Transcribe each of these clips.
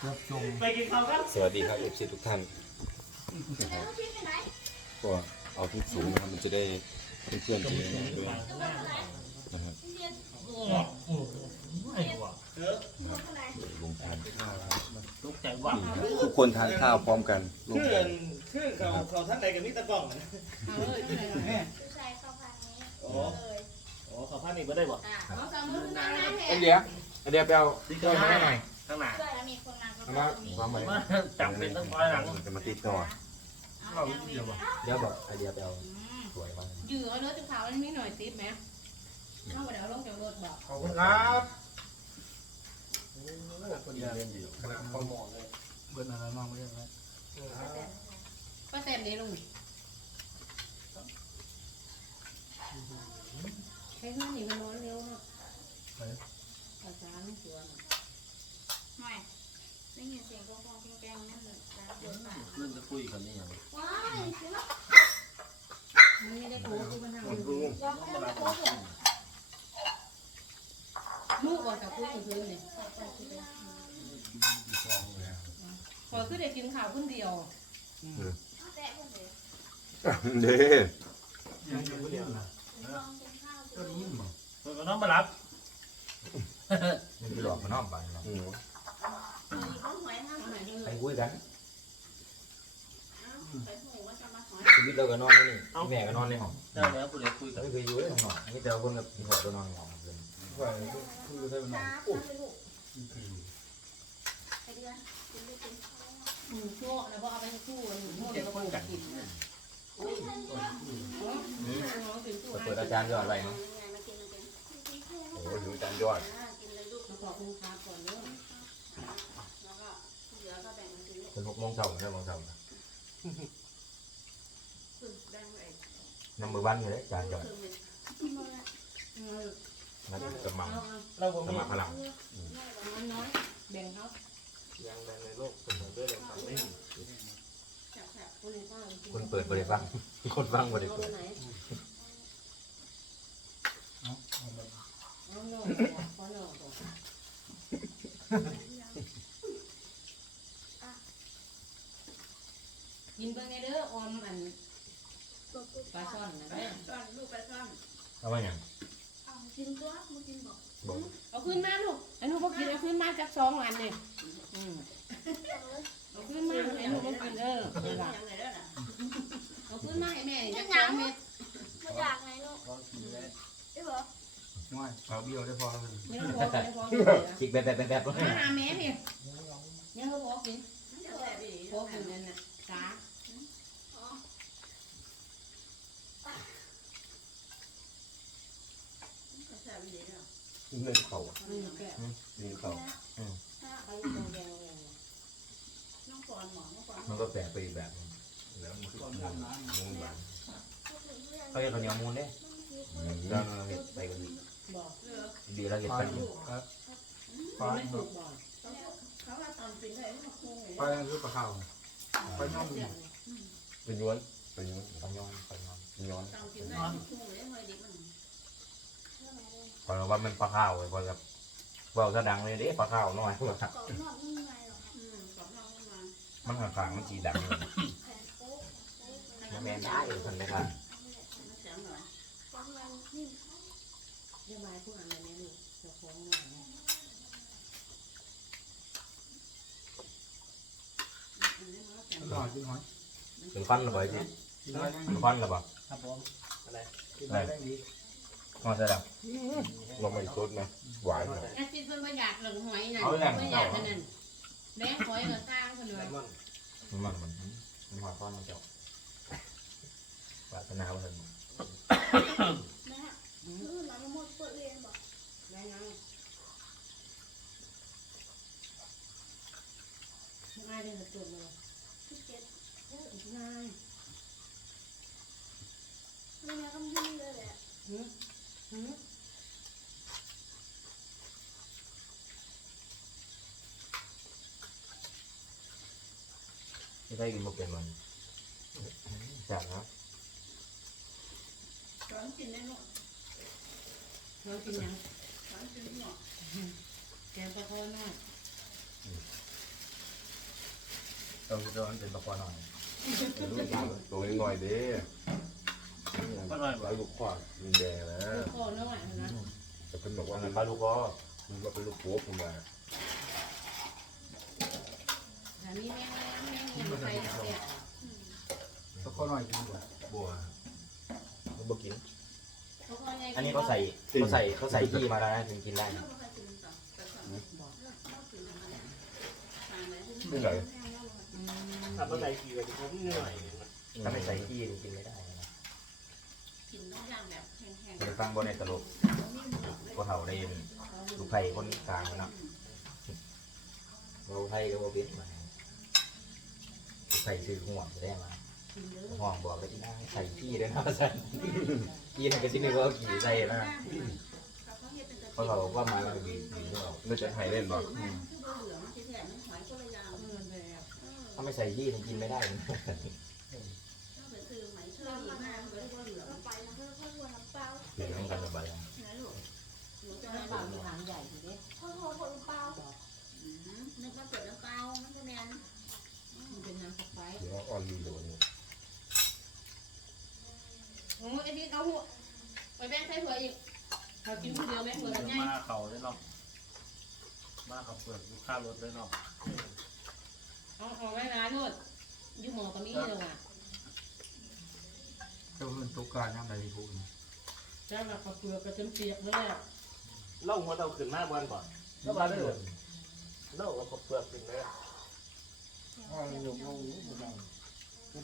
เกือบจมไปกินข้าวกันสวัสดีครับเอฟซีทุกท่านนะครับก็เอาที่สูงนะครับมันจะได้เพื่อนๆที่ด้วยนะครับไม่กลัวเออลงทานข้าวครับลูกใจว่านี่ครับทุกคนทานข้าวพร้อมกันลงคือทานคือเขาเขาท่านใดกับมิตรกล้องนะเอาเลยที่ไหนก่อนผู้ชายเข้าพันนี้โอ้เลยโหเขาพานี่มาได้บ่อะเอาสามมือนั่งนั่งแหไอละเดียไอเดียไปเอาดีช่วยมาให้หน่อย ข้างหน้าเพื่อนแล้วมีคนมาก็เอาต้มาองมีวางไว้มาจับเป็นต้องคอยหลังจะมาติดต่อเอายังมีอะเดี๋ยวบอกไอเดียไปเอาอืมสวยมากยืดเอาเนื้อจุกขาวมันมีหน่อยติ๊บไหมเข้าไปเดี๋ยวลงจากรถบอกขอบคุณครับคนเดียวเรียนอยู่ขนาดเขามองเลยเบิร์นอะไรน้องไม่ได้ไหมป้าแต้มเด้ลุงให้เพื่อนหนีมันร้อนเร็วเนาะภาษาลูกสวนไม่ ได้ยินเสียงกองๆแกงๆนั่นเลยจ้าเดือดปากเพื่อนจะคุยกันนี่ยังว้ายสิว่ามันไม่ได้โค้งคือมันทำมันเพิ่งเราไม่ได้โกหกลูกออกจากคุกคืนเนี่ยพอคือเด็กกินข้าวคนเดียวเด้ยังอยู่ไม่ได้นะลองกินข้าวก็ได้ยินมั้งเพื่อนก็น้องมารับมันจะหลอกมันอ้อมไปเนาะ เอาไหนเรื่องไปคุยกันไปหูว่าจะมาหอยชีวิตเราก็นอนนี่แม่ก็นอนในห้องเจ้าแล้วผู้เดียวคุยกันไม่เคยอยู่ในห้องนอนนี่แต่ละคนกับหัวตัวนอนในห้องเพิ่นว่าคุยได้ไหมน้องจ้าทำไปลูกไปเดือนกินลูกกินข้าวหมูโชคแล้วก็เอาไปให้คู่หมูโชคแล้วก็ปูกินนะอ๋อกินคู่เปิดอาจารย์ยอดอะไรเนาะยังไงมากินมากินโอ้ยดูอาจารย์ยอดอ่ากินเลยลูกมาขอบคุณครับก่อนเนาะแล้วก็เห ลือก็แบ่งกันกินลูกเป็นหกโมงเช้าใช่หกโมงเช้าคือแบ่งไปน้ำมือบ้านอยู่เลยอาจารย์ยอดคือมันเออนั่นกำมังเอาเอาเราผมสมีมาพลังน้อยน้อยแบ่งเขายังในโลกคนด้วยเลยครับไม่คนในข้าวคนเปิดบริฟังคนฟังบริเอาเปิดไหนเอาเอาแบบเอาหน่อยขอหน่อยก่อนกินเบิ่งในเด้อออมอันปลาช่อนนะเด้อ ซ่อนลูกไปซ่อน เอาไว้ยัง เอากินตัวมึงกินบอก บอก เอาขึ้นมาลูกไอ้หนูบอกกินเอาขึ้นมา จากสองอันนี่อืมเอาขึ้นมาไอ้หนูบอกกินเด้อเดี๋ยวล่ะยังไงเด้อน่ะเอาขึ้นมาให้แม่นี่จากสองเม็ดมาจากไหนลูกก็กินได้ไอ้บอกน้อยเอาเบี้ยวได้พอแล้วไม่ต้องพอไม่พอเลยคิกแบบแบบแบบแบบมาหาแม่นี่ยังเขาบอกกินมันจะแบบดีพวกอยู่นั่นน่ะจ้า แซ่บดี เนาะเงินเขาอืมแกะเงินเขาไปตรงแดงเลยน้องปอนหมอน้องปอนมันก็แปลกไปอีกแบบนึงแล้วมันคือก่อนมูด้านลน้ำมูลหวานเขาเรียกข้าวเหนียวมูลเด้แล้วเราเห็ดไปกันบอกดีแล้วเห็ดไปไปครับไปไม่ถูกบอกเขาว่าตอนกินได้มันคุ้งเลยไปคือปลาข้าวไปน้องเสียงเป็นย้วนเป็นย้วนไปย้อนไปย้อนย้อนตอนกินได้มันคุ้งเลยเมื่อดิมัน พอเราว่ามันปลาข้าวเลยพอจะว่าจะดังเลยเด้ปลาข้าวน้อยพวกกรอบนอกนุ่มในหรออืมกรอบนอกนุ่มในมันข้างๆมันสีดังเลยแผ่นโป๊ะมันแม่นได้เลยคนเลยค่ะมันแข็งหน่อยกรอบนอกนิ่มยาบายผู้อ่านอะไรเนี่ยลูกจะฟ้องหน่อยอันนี้มันแข็งหน่อยกินหอยเป็นฟันหรือเปล่าจีกินได้เป็นฟันหรือเปล่าครับผมอะไรกินได้ได้ ดีอ๋อใช่แล้วลงมาอีกชุดไหมหวานเหรอแอซิดเพิ่นบ่อยากหลงหอยน่ะเอาแหล่งบ่อยากอันนั้นแม่หอยก็สร้างเพิ่นเลยมันมันมันมันหวานฟันมันเจ้าปรารถนาว่าเห็นแม่คือน้ำมันหมดเปิดเรียนบอกได้ยังง่ายเลยนะตัวเลยที่เจ็ดง่ายไม่งั้นก็ไม่เลยแหละ หืมหืมไม่ใช่กินมาเป็นมันจับนะสอนกินได้หมดเรากินยังสอนกินหมดแกงปลาคอหน่อยต้องจะต้องเป็นตะกอนหน่อยตัวน้อยๆเด้ก็หน่อย ปลาลูกควายมันแดงนะโอ้น้อยนะแต่เพิ่นบอกว่ามันปลาลูกก็มันว่าเป็นลูกโป๊กมันมาอันนี้แม่แม่แม่ใส่เนี่ยตะกอนหน่อยกินก่อนบัวมันบ่กิน อันนี้เขาใส่เขาใส่เขาใส่ที่มาแล้วนะถึงกินได้ไม่ไหนถ้าเขาใส่ถ้าไม่ใส่ที่กินไม่ได้ กินทุกอย่างแบบแห้งเดี๋ยวฟังบนในตลกก็เท่าได้ลูกไผ่คนกลางเนาะลูกไผ่ก็บ่เป็นมาลูกไผ่ซื้อห่วงจะได้มาห่วงบอกเลยที่นั่งใส่ที่เลยนะใส่ที่นั่นก็ที่นี่ก็ขี่ใส่นะเพราะเราว่ามาเราดีดีเราน่าจะให้เล่นบ่ถ้าไม่ใส่ยี่มันกินไม่ได้เดี๋ยวต้องการระบาย น้ำเปล่ามีหางใหญ่อยู่ดินึกว่าเกิดน้ำเปล่ามันก็แมนมันเป็นน้ำสไปซ์เดี๋ยวอ่อนมีโดนโอ้ยไอ้ที่เอาหัวไปแบ่งใส่เผื่ออีกเขากินคนเดียวแม่เผื่อกันไงมาเขาได้เนาะมาเขาเปิดลูกค้ารถได้เนาะเอาเอาไว้ร้านนู่นยุ่งหมอก็มีเลยว่ะเจ้าเพื่อนตุกการย่ำใดพูดเจ้าแบบเปลือกกระจนเปียกเลยอะ เล่าหัวเราขึ้นมาวันก่อนแล้วมาได้เลยเล่ากับเปลือกขึ้นเลย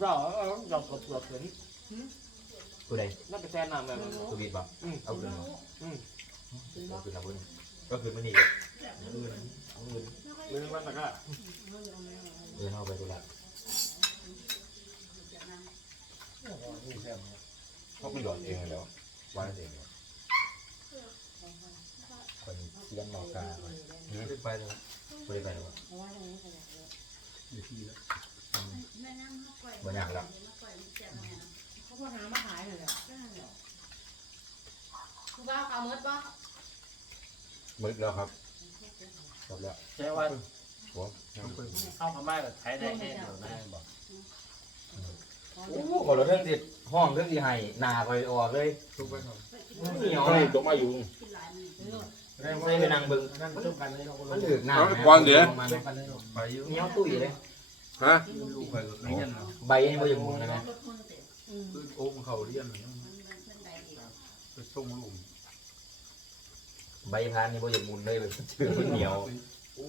เราเอาเรากับเปลือกขึ้นกูได้น่าจะแซ่น้ำเลยกูบีบบ่เอาขึ้นมาเอาขึ้นมาบนก็คือมันนี่เลยมือมือมือมันตะก้าเดินเข้าไปดูละเขาไปหยอดเองแล้ววางเอง คนเสียงหมอกาคนไม่ได้ไปเลยกูได้ไปหรอเอาไว้ตรงนี้ก็ได้อยู่ที่แล้วแม่อยบ่อยากแล้วมะกอยแซ่บแม่เขาก็หามาขายเลยแหละคุณบ้าเอาเมดปะมึกแล้วครับจบแล้วใช่ว่าโอ้ต้องไปเข้าพม่ากับไทยได้แค่เดียวนะบอกโอ้โหขอรถเรื่องสิห้องเรื่องสิให้นาไปออกเลยตุกไปหน่อยเหนียวเลยตกมาอยู่ ใส่ไปนั่งบึงนั่นก็ต้องการให้เรามันถือหน้าก่อนเดี๋ยวไปอยู่เหนียวตุ้ยเลยฮะลูกไปกับเรียนเนาะใบนี่บ่ยังมุนเลยไหมรถมือเตะอืมขึ้นโอ้งเขาเรียนมันมันเป็นใดดีไปส่งลูกใบพานนี่บ่ยังมุนเลยเลยถือมันเหนียว โอ้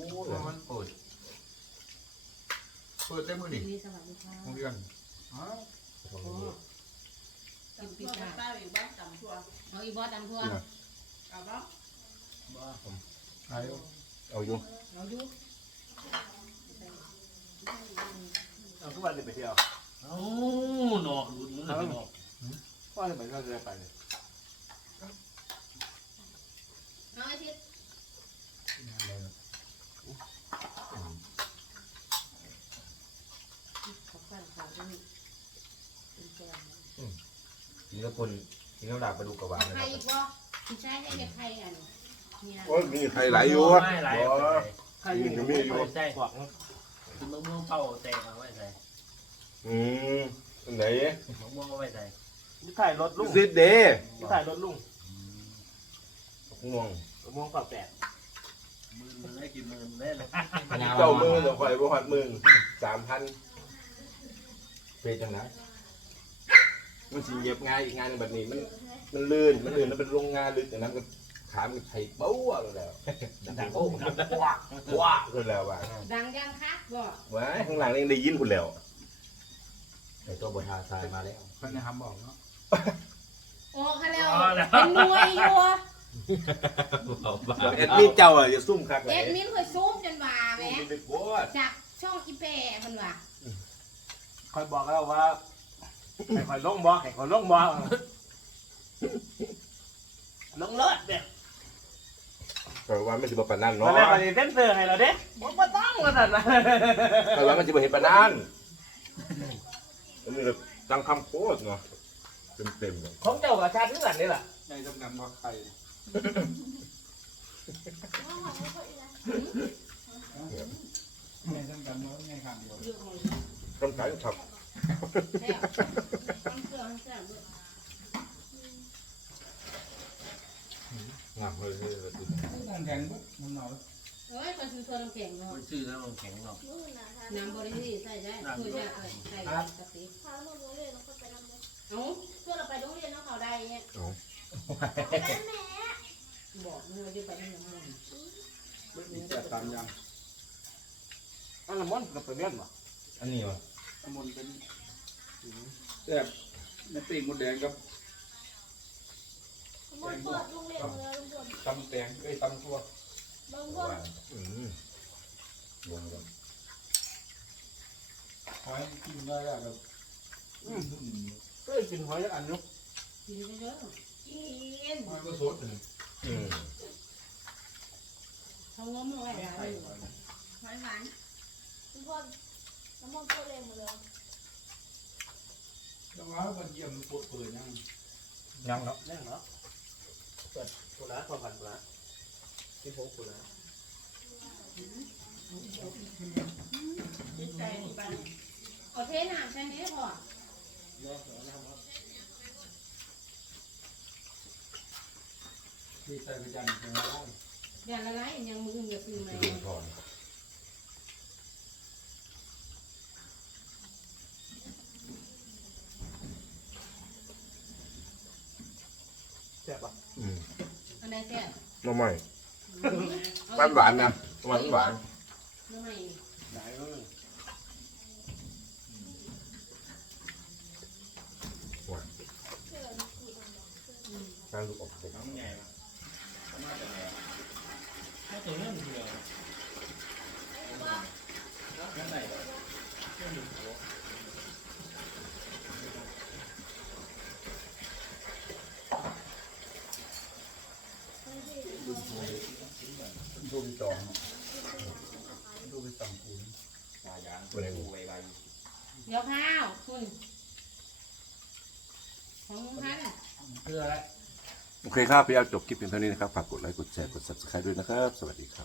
มันเปิด เปิดได้มือดินี่สวัสดีค่ะโรงเรียนอ๋อตำทั่วกับป้าอยู่บ้านตำทั่วเอาอีบอสตำทั่วเอาบ้างไอ้ เอาอยู่เอาอยู่เอาทุกวันเลยไปเที่ยวเอ้าหนอกหลุดมือหนอกว่าจะไปก็จะไปเลยเอาไอ้ทิศเขาปั้นเขาด้วยเป็นแกงกินแล้วคนกินแล้วดาบไปดูกระบาเอาเลยไข่อีกบ่คุณใช้ให้เด็กไข่กันเนี่ย โอ้ยมีใครไหลอยู่ไม่ไหลใครยิงมีอยู่ใช่บอกคือมะม่วงเป้าแตกมาไว้ใส่อืมอันไหนมะม่วงก็ไว้ใส่ถ่ายรถลุงซิดเดย์ถ่ายรถลุงง่วงม่วงปากแตกมือมันได้กินมือมันได้เลยเจ้ามือเดี๋ยวคอยบ่หัดมือสามพันเป็นจังนะมันสิเย็บง่ายอีกงานหนึงแบบนี้มันมันลื่นมันลื่นแล้วเป็นโรงงานลึกอย่างนั้นก็ ขามันไถเป้าอะแล้วดังโอ้ว้าว้าเลยแล้วว่าดังยังคักบ่ว้ายข้างหลังนี่ได้ยินคุณแล้วไอ้ตัวบนทาทรายมาแล้วคนในห้ำบอกเนาะโอ้คะแล้วเป็นมวยอยู่แอดมินเจ้าอะอย่าซุ่มคักเลเอ็ดมินเคยซูมจนว่าแหม่ไปโคตรจากช่องอีแปะเพิ่นว่าคอยบอกแล้วว่าให้คอยลงบ่ให้คอยลงบ่ลงเลิศเนี่ย แต่ว่ามันสิบ่ปานนั้นตอเนาะนแรกมันเส้นเซอร์ให้เราเด้บ่บ่ต้องว่าซั่นนะแต่ว่ามันสิบ่เห็นปานนั้นอันนี้แบบตั้งคำโคตรเนาะเต็มๆเลยของเจ้ากับชาติเพื่อนนี่แหละในจำนำว่าใครในจำนำว่าไงครับเดียวเยอะหน่อยต้องการครับ แซ่บต้องเครื่องแซ่บด้วย งเลยเลยเลยนั่นแดงปุ๊บมันหนาวเอ้ยก็ซื้อตัวน้ำแข็งเนาะมันชื่อแล้วมันแข็งเนาะนู่นน่ะทานน้ำบริสุทธิ์ใส่ได้ถ้วยได้ใส่กะปิพามาโรงเรียนแล้วก็ไปทำเลยเอ้าเพื่อเราไปโรงเรียนน้องเขาได้เนี่ยเอาแม่บอกมันว่าจะไปที่ไหนมีแต่ตามยังอันละมันกับไปเรียนบ่อันนี้วะข้างบนเป็นแต่ในปีมดแดงกับ มันเปิดโรงเรียนเลยลุงพลตำแตงไอ้ยตำทั่วบางคนอืมบวมกันหอยกินได้อะแบบก็กินหอยอันนู้กินเยอะกินหอยก็สดเลยอืมเขาง้มไว้แล้วไข่หอยหอยหวานลุงพลน้ำมันตัวเล็กหมดเลยแล้วว่ามันเยี่ยมปวดเปื่อยยังยังเนาะแน่เนาะ เปิดกุหลาบความพันกุหลาบที่พกกุหลาบจิตใจดีบ้านเอเทน้ำใช่ไหมพ่อที่ใส่ประจันทร์เป็นไรอย่าละลายยังมืออย่าซื้อมาคือถอนแซ่บปะ อืมอันใดแซ่บน้ำใหม่หวานหวานนะหวานหวานน้ำใหม่ได้แล้วนึงการลูกออกเป็นถ้าตัวนั้นเดีย วดูไปจองดูไปสั่งคูนตายางตัวไหนกูใบใบเดี๋ยวข้าวคุณของพันเพื่ออะไร โอเคครับ พี่เอาจบคลิปเพียงเท่านี้นะครับ ฝากกดไลค์ กดแชร์ กด subscribe ด้วยนะครับ สวัสดีครับ